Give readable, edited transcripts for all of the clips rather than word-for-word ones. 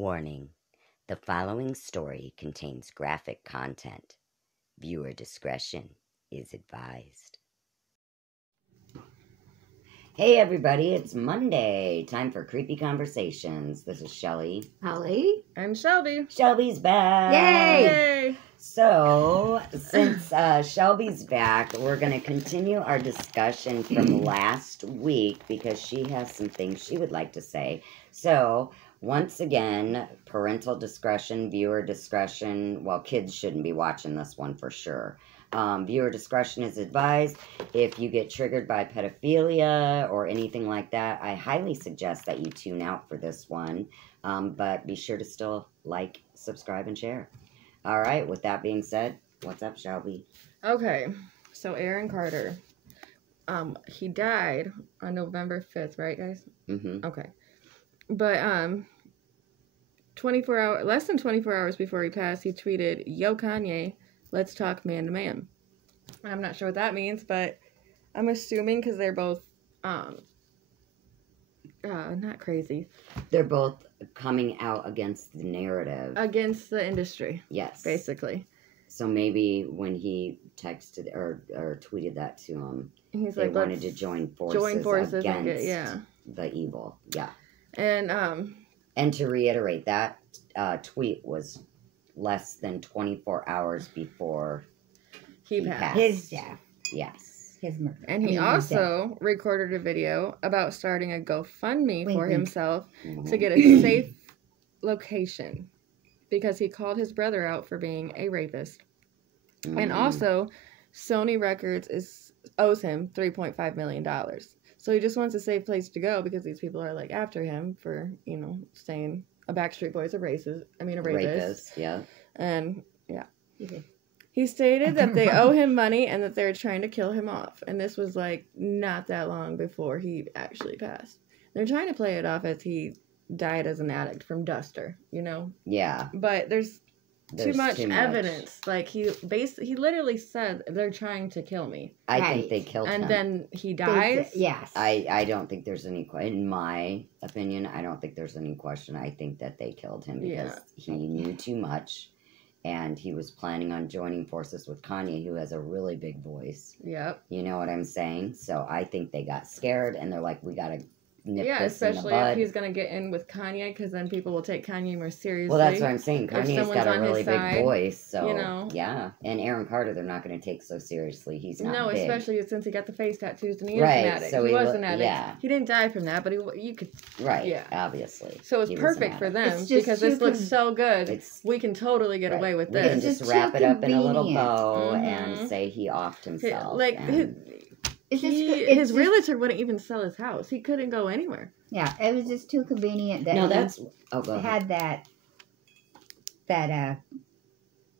Warning: the following story contains graphic content. Viewer discretion is advised. Hey everybody, it's Monday. Time for Creepy Conversations. This is Shelley. Holly. And Shelby. Shelby's back. Yay! So, since Shelby's back, we're going to continue our discussion from last week because she has some things she would like to say. So, once again, parental discretion, viewer discretion. Well, kids shouldn't be watching this one for sure. Viewer discretion is advised. If you get triggered by pedophilia or anything like that, I highly suggest that you tune out for this one. But be sure to still like, subscribe, and share. All right, with that being said, what's up, Shelby? Okay, so Aaron Carter, he died on November 5th, right, guys? Mm-hmm. Okay. But, less than 24 hours before he passed, he tweeted, "Yo, Kanye, let's talk man to man." I'm not sure what that means, but I'm assuming because they're both, not crazy. They're both coming out against the narrative. Against the industry. Yes. Basically. So maybe when he texted or tweeted that to him, he's they like, wanted to join forces against the evil. Yeah. And to reiterate, that tweet was less than 24 hours before he passed. His death. Yes. His murder. And he also recorded a video about starting a GoFundMe for himself to get a safe location because he called his brother out for being a rapist. And also, Sony Records owes him $3.5 million. So he just wants a safe place to go because these people are like after him for, saying a Backstreet Boys a rapist. Yeah. And yeah. He stated that they owe him money and that they're trying to kill him off. And this was like not that long before he actually passed. They're trying to play it off as he died as an addict from Duster, Yeah. But there's too much evidence. Like he literally said they're trying to kill me. I think they killed him. And then he dies. Yes. I don't think there's any in my opinion, I don't think there's any question. I think that they killed him because he knew too much and he was planning on joining forces with Kanye, who has a really big voice. Yep. You know what I'm saying? So I think they got scared and they're like, we got to nip this especially in the bud. if he's going to get in with Kanye, because then people will take Kanye more seriously. Well, that's what I'm saying. Kanye's got a really big voice, so, yeah. And Aaron Carter, they're not going to take so seriously. He's not big. Especially since he got the face tattoos and he is an addict. So he was an addict. Yeah. He didn't die from that, but you could... Right, obviously. So it's perfect for them, because this looks so good. We can totally get away with this. We can just wrap it up in a little bow and say he offed himself. His realtor wouldn't even sell his house. He couldn't go anywhere. Yeah, it was just too convenient that had that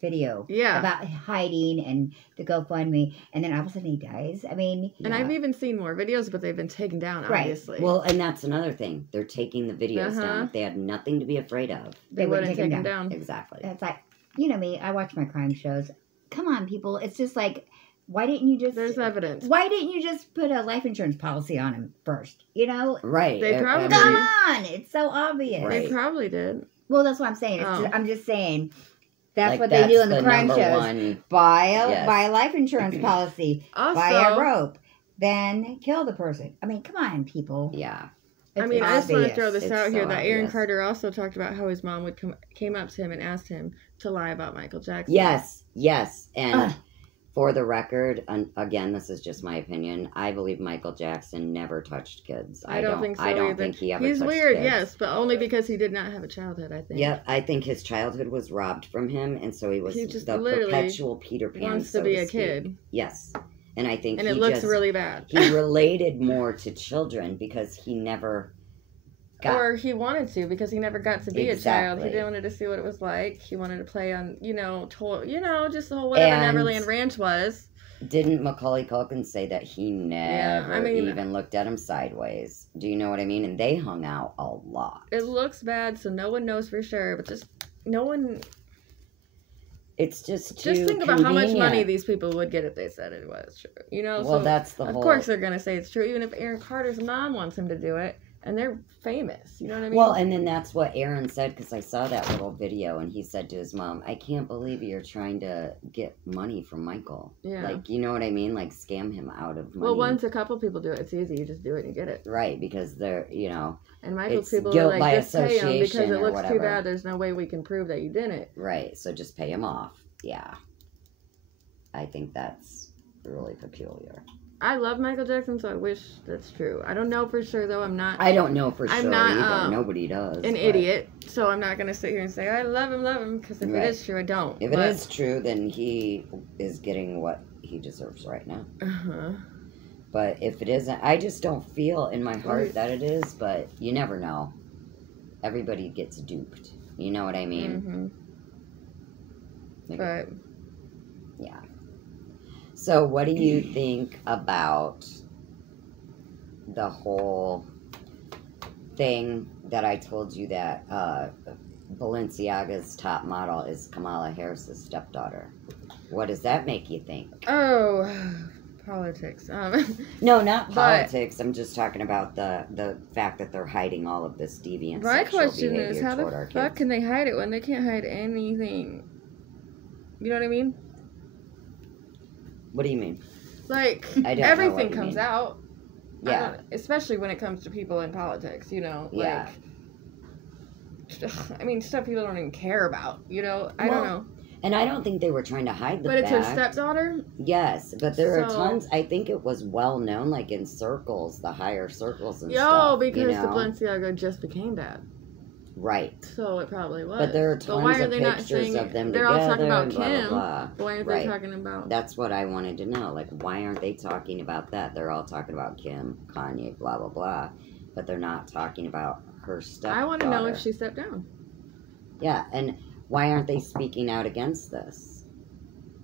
video about hiding and the GoFundMe, and then all of a sudden he dies. I mean, and I've even seen more videos, but they've been taken down, obviously. Well, and that's another thing. They're taking the videos down. If they had nothing to be afraid of, they wouldn't take them down. Exactly. It's like, me, I watch my crime shows. Come on, people. It's just like, why didn't you just... There's evidence. Why didn't you just put a life insurance policy on him first? Right. They probably... Come on! It's so obvious. Right. They probably did. Well, that's what I'm saying. I'm just saying... That's what they do in the crime shows. Buy a life insurance policy. Also, buy a rope. Then kill the person. I mean, come on, people. Yeah. I just want to throw this out here that Aaron Carter also talked about how his mom came up to him and asked him to lie about Michael Jackson. Yes. And for the record, again, this is just my opinion, I believe Michael Jackson never touched kids. I don't think so I don't either. think he ever He's touched weird, kids. yes, but only because he did not have a childhood, I think. Yep, I think his childhood was robbed from him, and so he was just the perpetual Peter Pan, wants to be a kid. Yes. And I think it looks really bad. He related more to children because he never or he wanted to because he never got to be a child. He didn't want to see what it was like. He wanted to play on, just the whole whatever Neverland Ranch was. Didn't Macaulay Culkin say that he never even looked at him sideways? Do you know what I mean? And they hung out a lot. It looks bad, so no one knows for sure, but just no one... It's just think about how much money these people would get if they said it was true. Well, so that's the whole... Of course they're going to say it's true, even if Aaron Carter's mom wants him to do it. And they're famous, you know what I mean? Well, and then that's what Aaron said, because I saw that little video, and he said to his mom, I can't believe you're trying to get money from Michael. Yeah. Like, you know what I mean? Like, scam him out of money. Well, once a couple people do it, it's easy. You just do it and you get it. Right, because they're, you know. And Michael's people are like, just pay him because it looks too bad. There's no way we can prove that you didn't. Right, so just pay him off. Yeah. I think that's really peculiar. I love Michael Jackson, so I wish that's true. I don't know for sure, though. I don't know for sure not, either. Nobody does. An idiot, so I'm not going to sit here and say, I love him, because if it is true, I don't. If it is true, then he is getting what he deserves right now. Uh-huh. But if it isn't, I just don't feel in my heart that it is, but you never know. Everybody gets duped. You know what I mean? Mm-hmm. But... yeah. So, what do you think about the whole thing that I told you that Balenciaga's top model is Kamala Harris's stepdaughter? What does that make you think? Oh, politics. No, not politics. I'm just talking about the fact that they're hiding all of this deviant my sexual question behavior is, how the fuck can they hide it when they can't hide anything? You know what I mean? What do you mean? Like, everything comes out. Yeah. Especially when it comes to people in politics, you know? Yeah. Like, I mean, stuff people don't even care about, you know? I don't know. And I don't think they were trying to hide the fact. But it's her stepdaughter? Yes, but there are tons. I think it was well known, like in circles, the higher circles and stuff. Because the Balenciaga just became that. Right. So it probably was. But there are tons of pictures of them they're together. All talking about and blah, Kim. blah, blah. But why aren't they talking about... That's what I wanted to know. Like, why aren't they talking about that? They're all talking about Kim, Kanye, blah, blah, blah. But they're not talking about her stepdaughter. I want to know if she stepped down. Yeah, and why aren't they speaking out against this?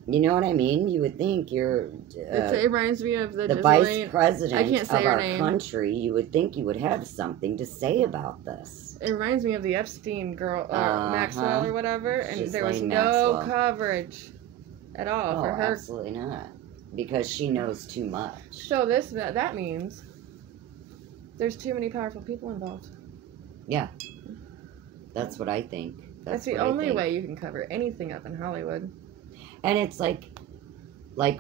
You know what I mean? You would think you're... it reminds me of the vice president of our country. You would think you would have something to say about this. It reminds me of the Epstein girl, Maxwell or whatever, and there was no coverage at all for her. Absolutely not. Because she knows too much. So that means there's too many powerful people involved. Yeah. That's what I think. That's the only way you can cover anything up in Hollywood. And it's like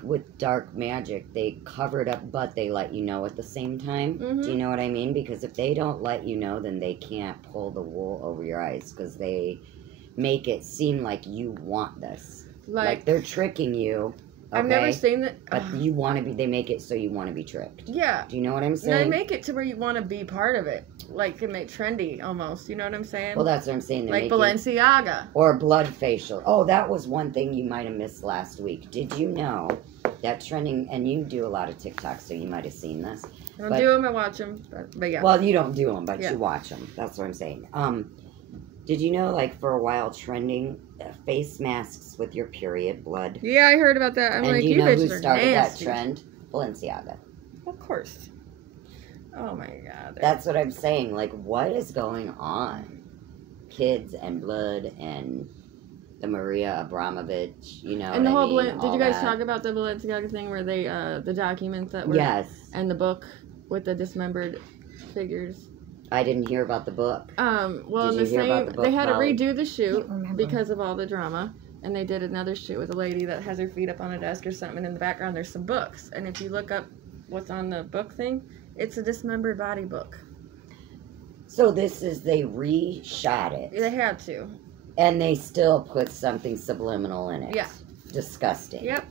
with dark magic, they cover it up, but they let you know at the same time. Mm-hmm. Do you know what I mean? Because if they don't let you know, then they can't pull the wool over your eyes because they make it seem like you want this. Like they're tricking you. Okay? I've never seen that. But you want to be, they make it so you want to be tricked. Yeah. Do you know what I'm saying? They make it to where you want to be part of it. Like, it make trendy, almost. You know what I'm saying? Well, that's what I'm saying. Like Balenciaga. Or blood facial. Oh, that was one thing you might have missed last week. Did you know that trending, and you do a lot of TikToks, so you might have seen this. I don't do them, I watch them. But yeah. Well, you don't do them, but you watch them. That's what I'm saying. Did you know, like, for a while, trending face masks with your period blood? Yeah, I heard about that. I'm and like, do you know bitches who started nasty. that trend? Balenciaga. Of course. Oh, my God. That's what I'm saying. Like, what is going on? Kids and blood and the Maria Abramovich, you know. And the whole, did you guys talk about the Balenciaga thing where they, the documents that were. Yes. And the book with the dismembered figures. I didn't hear about the book. Well, did you hear about the book, they had Molly? to redo the shoot because of all the drama. And they did another shoot with a lady that has her feet up on a desk or something. And in the background, there's some books. And if you look up what's on the book thing, it's a dismembered body book. So this is, they reshot it. They had to. And they still put something subliminal in it. Yeah. Disgusting. Yep.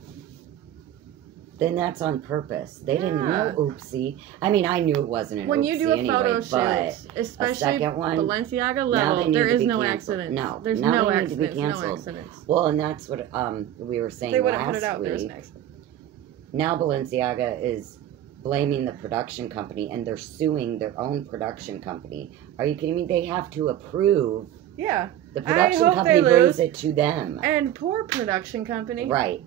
Then that's on purpose. They didn't know, oopsie. I mean, I knew it wasn't an when oopsie you do a anyway, photo shoot, especially Balenciaga level, there is no accident. No, there's now no they accidents. need to be canceled. No accidents. Well, and that's what we were saying they wouldn't last put it out. week. There's an accident. Now Balenciaga is blaming the production company, and they're suing their own production company. Are you kidding me? They have to approve. Yeah. The production company brings it to them. And poor production company. Right.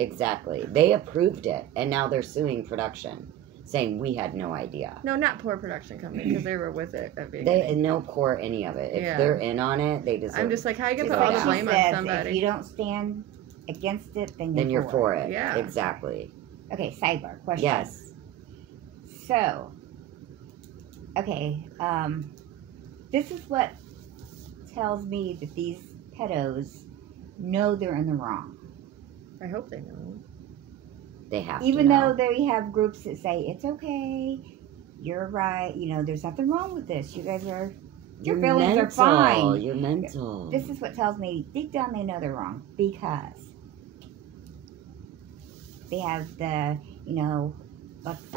Exactly. They approved it, and now they're suing production, saying we had no idea. No, not poor production company, because they were with it at beginning. They no poor any of it. If they're in on it, they deserve. I'm just like, how you gonna put all the blame on somebody? If you don't stand against it, then you're for it. Yeah. Exactly. Okay. Sidebar question. Yes. So, Okay, this is what tells me that these pedos know they're in the wrong. I hope they know. They have Even to though know. they have groups that say, it's okay, you're right, you know, there's nothing wrong with this. You guys are, your feelings are fine. You're mental. This is what tells me, deep down they know they're wrong. Because they have the, you know,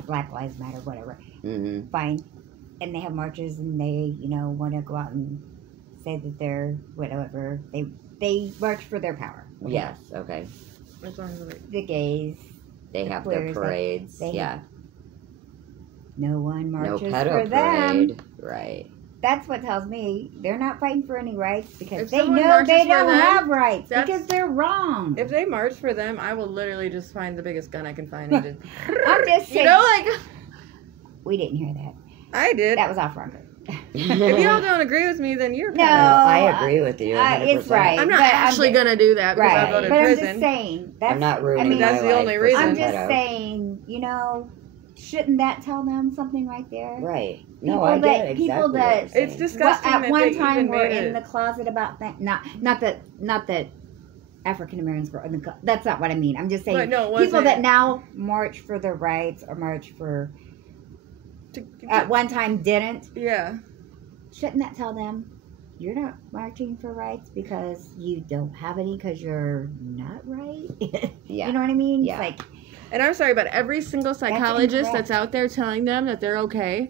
Black Lives Matter, whatever. Mm-hmm. Fine. And they have marches and they, you know, want to go out and say that they're whatever. They march for their power. Yes, okay. As long as the gays. They have their parades. Yeah. No one marches no pedo for parade. them. Right. That's what tells me they're not fighting for any rights because if they know they don't have rights because they're wrong. If they march for them, I will literally just find the biggest gun I can find and just. I'm just saying. You know, like. We didn't hear that. I did. That was off record. If y'all don't agree with me, then you're no. I agree with you. It's right. I'm not actually gonna do that because I'll go to prison. I'm just saying. That's, I'm not ruining that's the only reason. I'm just saying. You know, shouldn't that tell them something right there? Right. No, I get it. People that it's disgusting. At that one they time even were made in it. the closet about that. Not that African Americans were in the. That's not what I mean. I'm just saying people that now march for their rights or march for. At one time didn't. Yeah. Shouldn't that tell them you're not marching for rights because you don't have any because you're not right? Yeah. You know what I mean? Yeah. It's like, and I'm sorry, but every single psychologist that's out there telling them that they're okay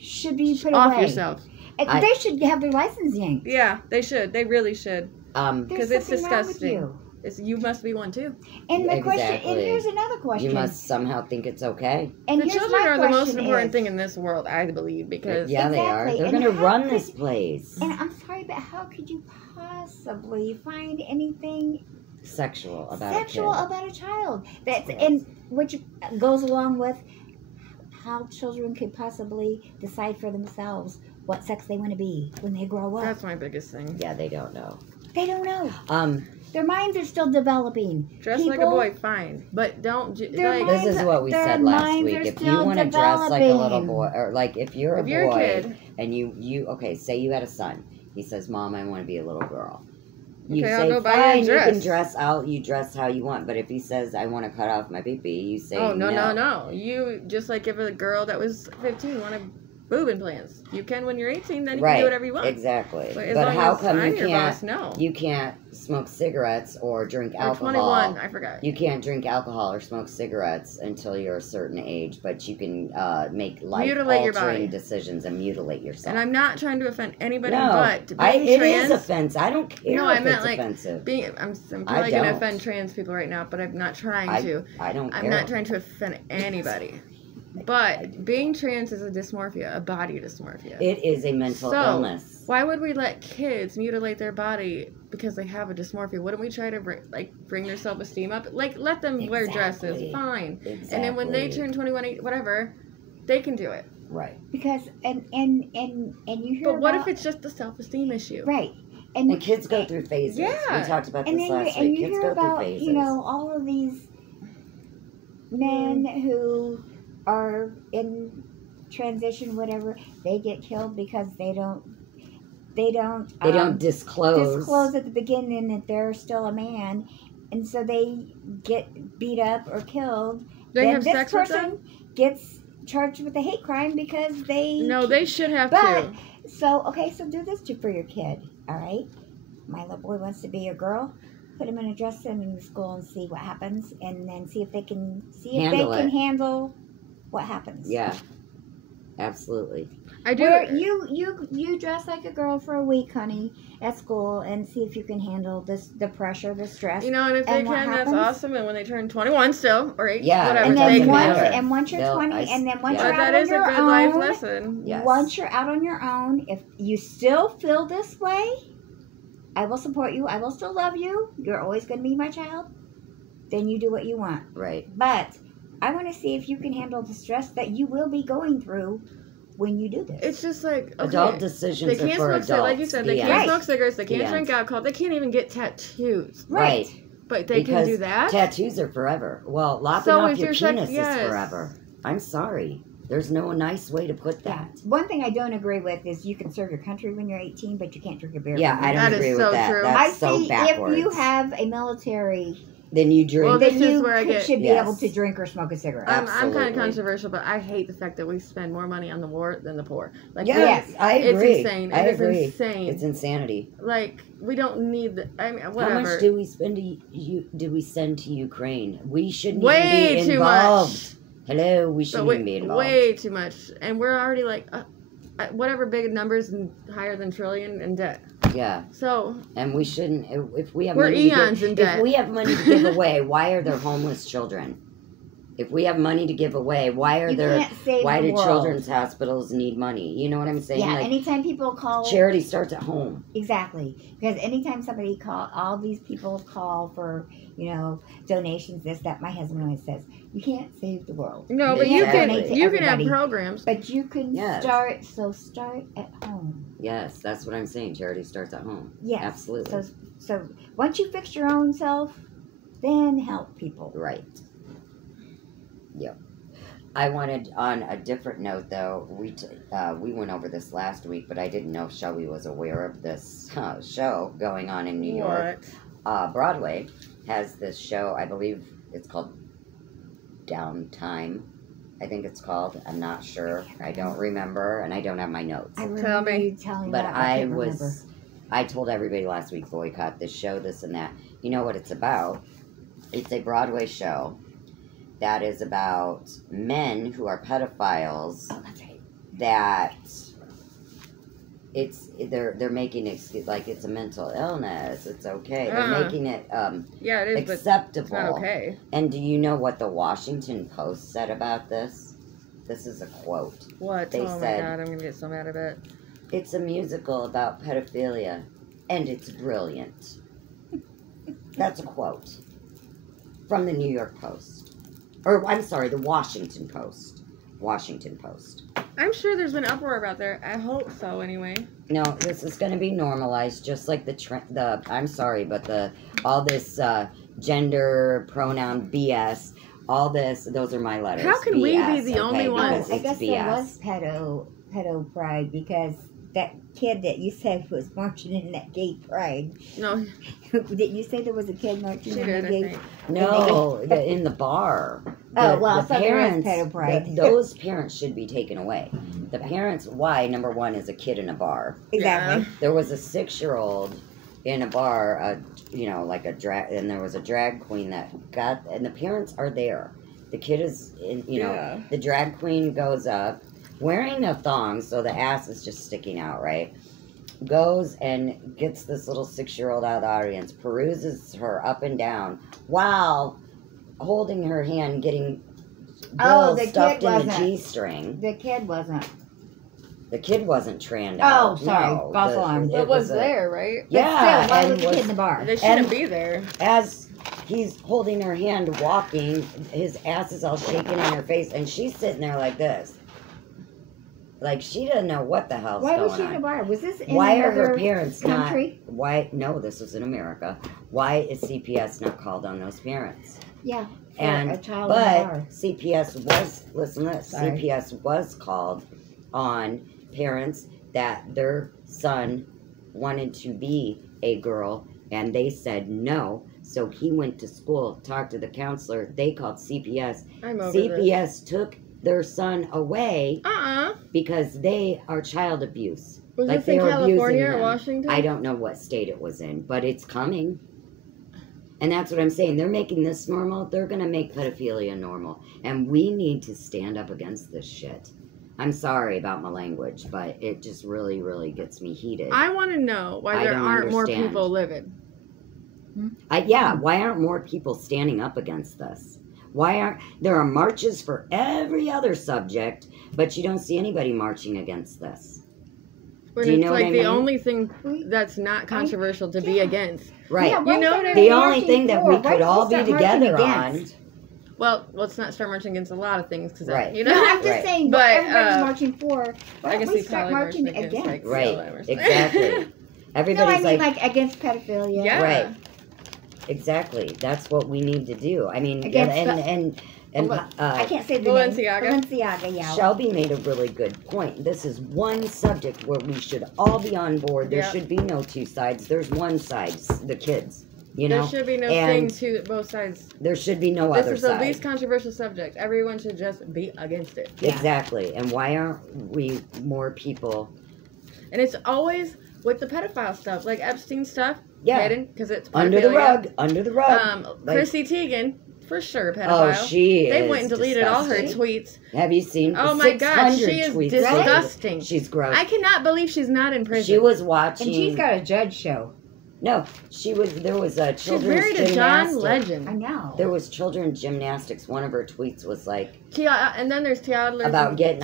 should be put off away. yourself. They should have their license yanked. Yeah, they should. They really should. Because it's disgusting. You must be one too. And the question, and here's another question. You must somehow think it's okay. And the children are the most important thing in this world, I believe, because they are. They're going to run this place. And I'm sorry, but how could you possibly find anything sexual about a child? That's and which goes along with how children could possibly decide for themselves what sex they want to be when they grow up. That's my biggest thing. Yeah, they don't know. They don't know. Their minds are still developing. Dress like a boy, fine, but don't. This is what we said last week. If you want to dress like a little boy, or like if you're a boy and you say you had a son, he says, "Mom, I want to be a little girl." You say, I'll go buy fine, a dress. You can dress out. You dress how you want. But if he says, "I want to cut off my pee-pee," you say, "Oh no." You just like if a girl that was 15 wanted boob implants. You can when you're 18, then you can do whatever you want. Exactly. But how come you can't smoke cigarettes or drink alcohol? 21, I forgot. You can't drink alcohol or smoke cigarettes until you're a certain age, but you can make life-altering decisions and mutilate yourself. And I'm not trying to offend anybody, but it is offensive. I don't care. No, I meant offensive. I'm probably going to offend trans people right now, but I'm not trying to. I don't care. I'm not trying to offend anybody. But being trans is a dysmorphia, a body dysmorphia. It is a mental illness. Why would we let kids mutilate their body because they have a dysmorphia? Wouldn't we try to bring their self-esteem up? Like, let them wear dresses, fine. Exactly. And then when they turn 21, whatever, they can do it. Right. Because and you hear. But what if it's just a self-esteem issue? Right. And kids go through phases. Yeah. We talked about this last week. And you kids hear go through phases. You know, all of these men who are in transition, whatever, they get killed because they don't disclose at the beginning that they're still a man, and so they get beat up or killed. They have sex with them? Gets charged with a hate crime because they should have to. So do this for your kid, all right? My little boy wants to be a girl. Put him in a dress, send him to school, and see what happens, and then see if they can handle what happens. Yeah, absolutely. I do. You dress like a girl for a week, honey, at school, and see if you can handle the pressure, the stress. You know, and if they can, that's awesome. And when they turn 21, still or 18, whatever, and they then can. Once you're 20, and then once you're out that on is your a good own, life lesson. Yes. Once you're out on your own, if you still feel this way, I will support you. I will still love you. You're always going to be my child. Then you do what you want. Right. But I want to see if you can handle the stress that you will be going through when you do this. It's just like adult decisions they can't are for smoke adults. Like you said, they can't smoke cigarettes. They can't drink alcohol. They can't even get tattoos. Right. But they can do that. Tattoos are forever. Well, lopping off your penis is forever. I'm sorry. There's no nice way to put that. One thing I don't agree with is you can serve your country when you're 18, but you can't drink a beer. Yeah, I don't agree with that. True. That's so backwards. If you have a military, then you drink. Well, then you should be able to drink or smoke a cigarette. I'm kind of controversial, but I hate the fact that we spend more money on the war than the poor. Like, yes, I agree. It's insane. I agree. It's insane. It's insanity. Like, we don't need the. I mean, whatever. How much do we spend? Do we send to Ukraine? We shouldn't even be involved. Too much. Hello, we shouldn't even be involved. Way too much, and we're already like, whatever big numbers and higher than trillion in debt. Yeah. So. And we shouldn't. If we have we're money eons in debt. If we have money to give away, why are there homeless children? If we have money to give away, why are why do children's hospitals need money? You know what I'm saying? Yeah, like, anytime people call... Charity starts at home. Exactly. Because anytime somebody all these people call for, donations, this, that, my husband always says, you can't save the world. No, but you can have programs. But you can start at home. Yes, that's what I'm saying. Charity starts at home. Yes. Absolutely. So once you fix your own self, then help people. Right. Yep. I wanted, on a different note, though, we went over this last week, but I didn't know if Shelby was aware of this show going on in New York. Broadway has this show, I believe it's called Downtime. I think it's called. I'm not sure. I don't remember, and I don't have my notes. I remember you telling me that. I told everybody last week, boycott this show, this and that. You know what it's about? It's a Broadway show that is about men who are pedophiles. Oh, that's right. That they're making it like it's a mental illness. It's okay. They're making it it is acceptable. But it's not okay. And do you know what the Washington Post said about this? This is a quote. What? They said, my God, I'm gonna get so mad at it. It's a musical about pedophilia, and it's brilliant. That's a quote from the New York Post. Or, I'm sorry, the Washington Post. Washington Post. I'm sure there's been uproar about there. I hope so, anyway. No, this is going to be normalized, just like I'm sorry, but all this gender pronoun BS, all this, those are my letters. How can BS, we be the only ones? I guess there was pedo pride, because that kid that you said was marching in that gay pride. No. Did you say there was a kid marching in that gay? No, in the bar. The parents, pedo pride. Those parents should be taken away. The parents, why? Number one is a kid in a bar. Exactly. Yeah. There was a 6-year-old in a bar, like a drag, and there was a drag queen that and the parents are there. The kid is, the drag queen goes up, wearing a thong, so the ass is just sticking out, right? Goes and gets this little 6-year-old out of the audience, peruses her up and down while holding her hand, getting balls stuffed in the G-string. The kid wasn't. The kid wasn't tranned out. Oh, sorry. No, false alarm. It was there, right? Yeah. But still, why was the kid in the bar? They shouldn't be there. As he's holding her hand, walking, his ass is all shaking in her face, and she's sitting there like this. Like, she doesn't know what the hell's going on. Why was she in a bar? Was this in why are her parents country? No, this was in America. Why is CPS not called on those parents? Yeah. And a child in a bar. CPS was, listen to this, CPS was called on parents that their son wanted to be a girl, and they said no. So he went to school, talked to the counselor. They called CPS. CPS took their son away because they are child abuse. Was this in California or Washington? I don't know what state it was in, but it's coming. And that's what I'm saying. They're making this normal. They're going to make pedophilia normal. And we need to stand up against this shit. I'm sorry about my language, but it just really, really gets me heated. I want to know why there aren't more people living. Why aren't more people standing up against this? There are marches for every other subject, but you don't see anybody marching against this. Do you know what I mean? The only thing that's not controversial to be against. Right. Yeah, you know what I mean? The only thing that we could all be together on. Well, let's not start marching against a lot of things, because right. No, I'm just saying. But everybody's marching for. Why don't we start marching against? Like, right. Exactly. Everybody's like against pedophilia. Yeah. Right. Exactly. That's what we need to do. I mean, and And I can't say the Balenciaga. name. Balenciaga, yeah. Shelby made a really good point. This is one subject where we should all be on board. There should be no two sides. There's one side, the kids. You know? There should be no thing to both sides. There should be no other side. This is the least controversial subject. Everyone should just be against it. Yeah. Exactly. And why aren't we more people? And it's always with the pedophile stuff, like Epstein stuff. Yeah. Because it's under the rug. Under the rug. Chrissy Teigen. For sure, pedophile. Oh, she They went and deleted disgusting. all her tweets. Have you seen? Oh my God, she is disgusting. She's gross. I cannot believe she's not in prison. She was watching, and she's got a judge show. No, she was. There was a children's She's married to John Legend. I know. There was children's gymnastics. One of her tweets was like, and then there's toddlers about getting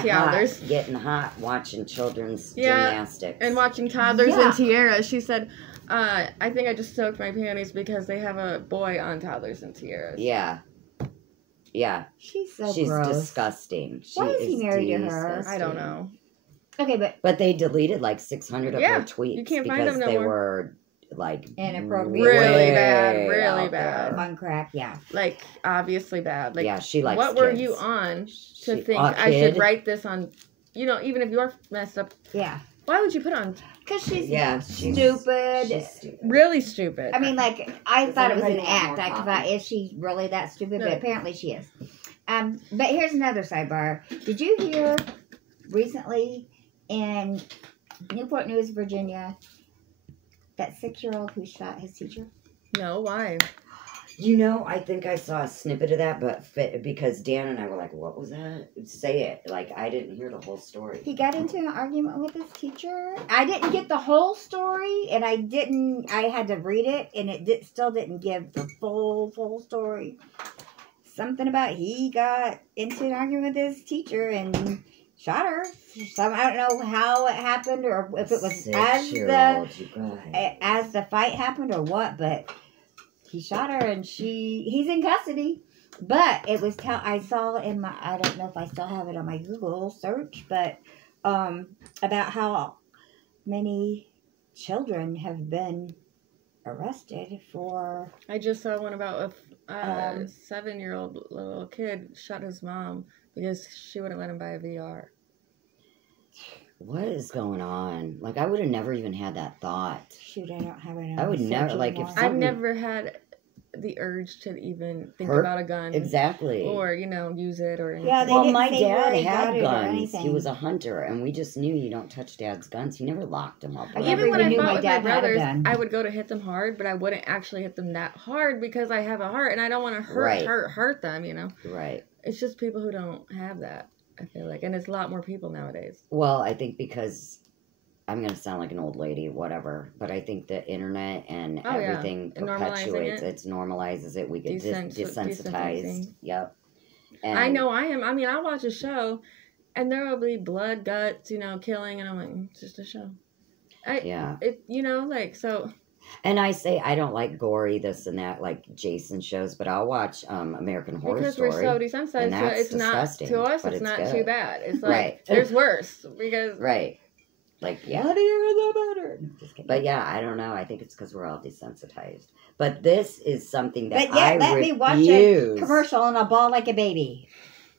hot, watching children's gymnastics, and watching toddlers and tiaras. She said, I think I just soaked my panties because they have a boy on toddlers and tiaras. Yeah. Yeah. She's gross. Disgusting. Why is he married to her? I don't know. Okay, but they deleted like 600 of her tweets. You can't find them no more. They more. Were like inappropriate. Really bad. On crack, yeah. Like obviously bad. Like she likes what kids. were you on to think I should write this on? You know, even if you're messed up. Yeah. Why would you put on? Because she's stupid. She's stupid. Really stupid. I mean, like, I thought it was an act. I thought, is she really that stupid? No. But apparently she is. But here's another sidebar. Did you hear recently in Newport News, Virginia, that 6-year-old who shot his teacher? No, why? You know, I think I saw a snippet of that, but because Dan and I were like, what was that? Say it. Like, I didn't hear the whole story. He got into an argument with his teacher. I didn't get the whole story, and I had to read it, and it still didn't give the full story. Something about he got into an argument with his teacher and shot her. So I don't know how it happened, or if it was as the fight happened or what, but he shot her and he's in custody. But it was I saw in my, I don't know if I still have it on my Google search, but about how many children have been arrested for. I just saw one about a 7-year-old little kid shot his mom because she wouldn't let him buy a VR. What is going on? Like, I would have never even had that thought. Shoot, I don't have it on. I would never, like, if I've never had the urge to even think about a gun. Exactly. Or, use it or anything. Yeah, my dad had guns. He was a hunter, and we just knew you don't touch Dad's guns. He never locked them up. Even when I fought with my brothers, I would go to hit them hard, but I wouldn't actually hit them that hard because I have a heart, and I don't want to hurt them, Right. It's just people who don't have that, I feel like. And it's a lot more people nowadays. Well, I think because I'm going to sound like an old lady, whatever, but I think the internet and everything perpetuates it, normalizes it. We get desensitized. Yep. And I know I am. I mean, I'll watch a show and there will be blood, guts, killing, and I'm like, it's just a show. So. And I say I don't like gory this and that, like Jason shows, but I'll watch American Horror Story. Because we're so desensitized, so it's disgusting, not, to us, it's not too bad. It's like, there's worse. Because. Right. Like, bloodier the better. Just kidding. But yeah, I don't know. I think it's because we're all desensitized. But this is something that I let me watch a commercial and I'll bawl like a baby.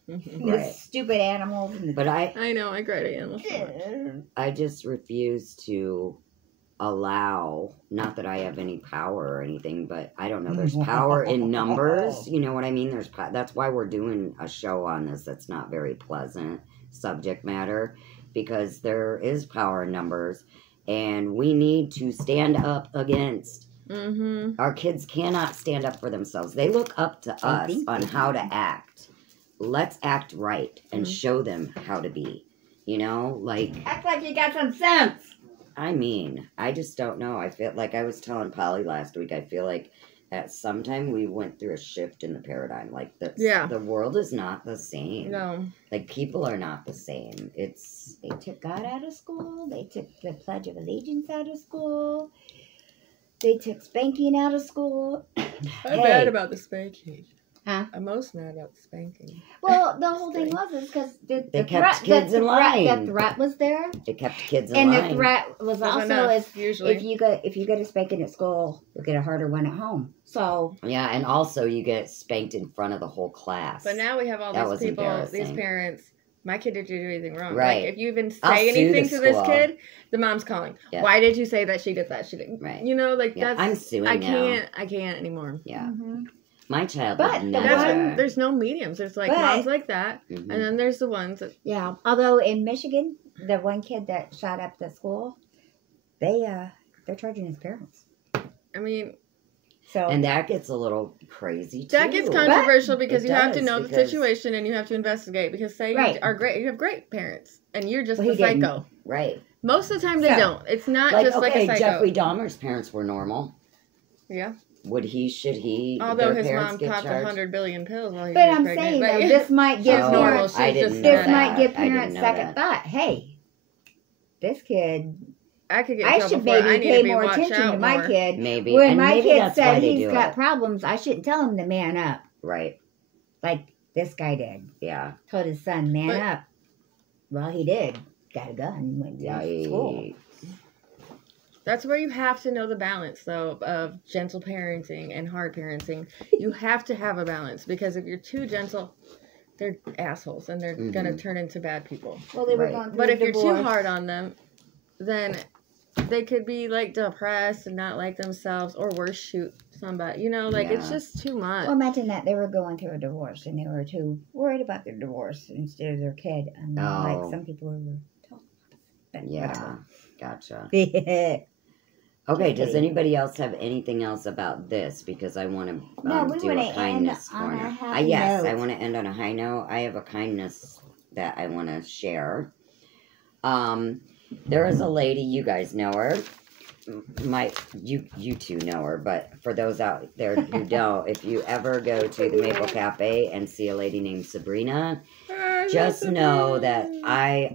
With stupid animals. But I know, I cried at animals. I just refuse to allow, not that I have any power or anything, but I don't know, there's power in numbers. You know what I mean? That's why we're doing a show on this that's not very pleasant subject matter. Because there is power in numbers, and we need to stand up against. Mm-hmm. Our kids cannot stand up for themselves. They look up to us on how to act. Let's act right and show them how to be. Act like you got some sense. I mean, I just don't know. I feel like I was telling Polly last week, I feel like at some time we went through a shift in the paradigm. Like, the world is not the same. No. Like, people are not the same. They took God out of school. They took the Pledge of Allegiance out of school. They took spanking out of school. I'm bad about the spanking. I'm most mad about spanking. Well, the whole thing was because they kept kids in line. The threat was there. They kept kids in line. And the threat was also usually if you get a spanking at school, you'll get a harder one at home. So yeah, and also you get spanked in front of the whole class. But now we have all these people, these parents. My kid didn't do anything wrong. Right. Like, if you even say anything to this kid, the mom's calling. Yeah. Why did you say that she did that? She didn't. Right. You know, like that's. I'm suing I can't anymore. Yeah. Mm-hmm. My child. But there's no mediums. There's like moms like that, and then there's the ones that. Yeah. Although in Michigan, the one kid that shot up the school, they're charging his parents. I mean. So, and that gets a little crazy too. That gets controversial because you have to know the situation and you have to investigate. Because you have great parents, and you're just a psycho. Right. Most of the time they don't. It's not just like a psycho. Jeffrey Dahmer's parents were normal. Yeah. Should he? Although his mom popped 100 billion pills while he was pregnant. But I'm saying though, this might give parents. This might give parents second thought. Hey, this kid. I should maybe pay more attention to my kid. Maybe. When my kid said he's got problems, I shouldn't tell him to man up. Right. Like this guy did. Yeah. Told his son, man up. Well, he did. Got a gun. Went to school. That's where you have to know the balance, though, of gentle parenting and hard parenting. You have to have a balance, because if you're too gentle, they're assholes, and they're going to turn into bad people. Well, they were going through But if you're too hard on them, then they could be like depressed and not like themselves, or worse, shoot somebody. You know, like it's just too much. Well, imagine that they were going through a divorce and they were too worried about their divorce instead of their kid. And like some people were told. Yeah, gotcha. Okay, does anybody else have anything else about this? Because I want to do a kindness corner. Yes, I want to end on a high note. I have a kindness that I want to share. There is a lady, you guys know her. You two know her, but for those out there who don't, if you ever go to the Maple Cafe and see a lady named Sabrina, just know that I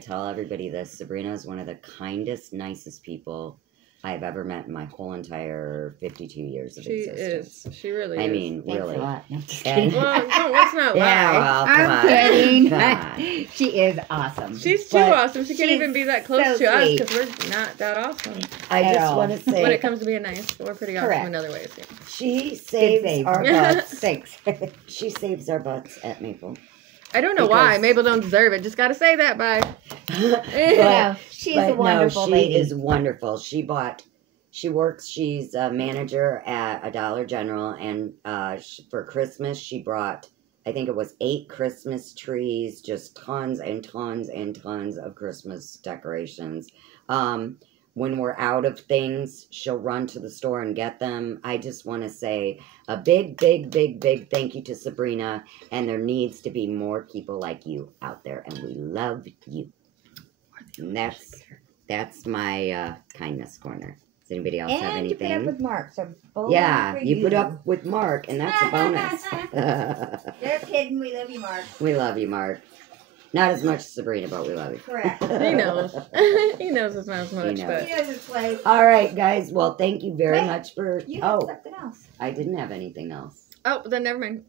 tell everybody this, Sabrina is one of the kindest, nicest people I've ever met in my whole entire 52 years of existence. She really is. I mean, really. Well, let's not lie. Yeah, well, I'm kidding. She is awesome. She's too awesome. She can't even be that close to us because we're not that awesome. I just want to say. When it comes to being nice, we're pretty awesome in other ways. Yeah. She saves our butts. She saves our butts at Maple. I don't know why. Mabel don't deserve it. Just got to say that, bye. She's a wonderful lady. She is wonderful. She's a manager at a Dollar General, and for Christmas, she brought, I think it was 8 Christmas trees, just tons and tons and tons of Christmas decorations. When we're out of things, she'll run to the store and get them. I just want to say a big, big, big, big thank you to Sabrina. And there needs to be more people like you out there. And we love you. And that's my kindness corner. Does anybody else have anything? And you put up with Mark. So you put up with Mark, and that's a bonus. They're kidding. We love you, Mark. We love you, Mark. Not as much as Sabrina, but we love you. Correct. He knows. He knows it's not as much. He knows his place. All right, guys. Well, thank you very much for... You have something else. I didn't have anything else. Oh, then never mind.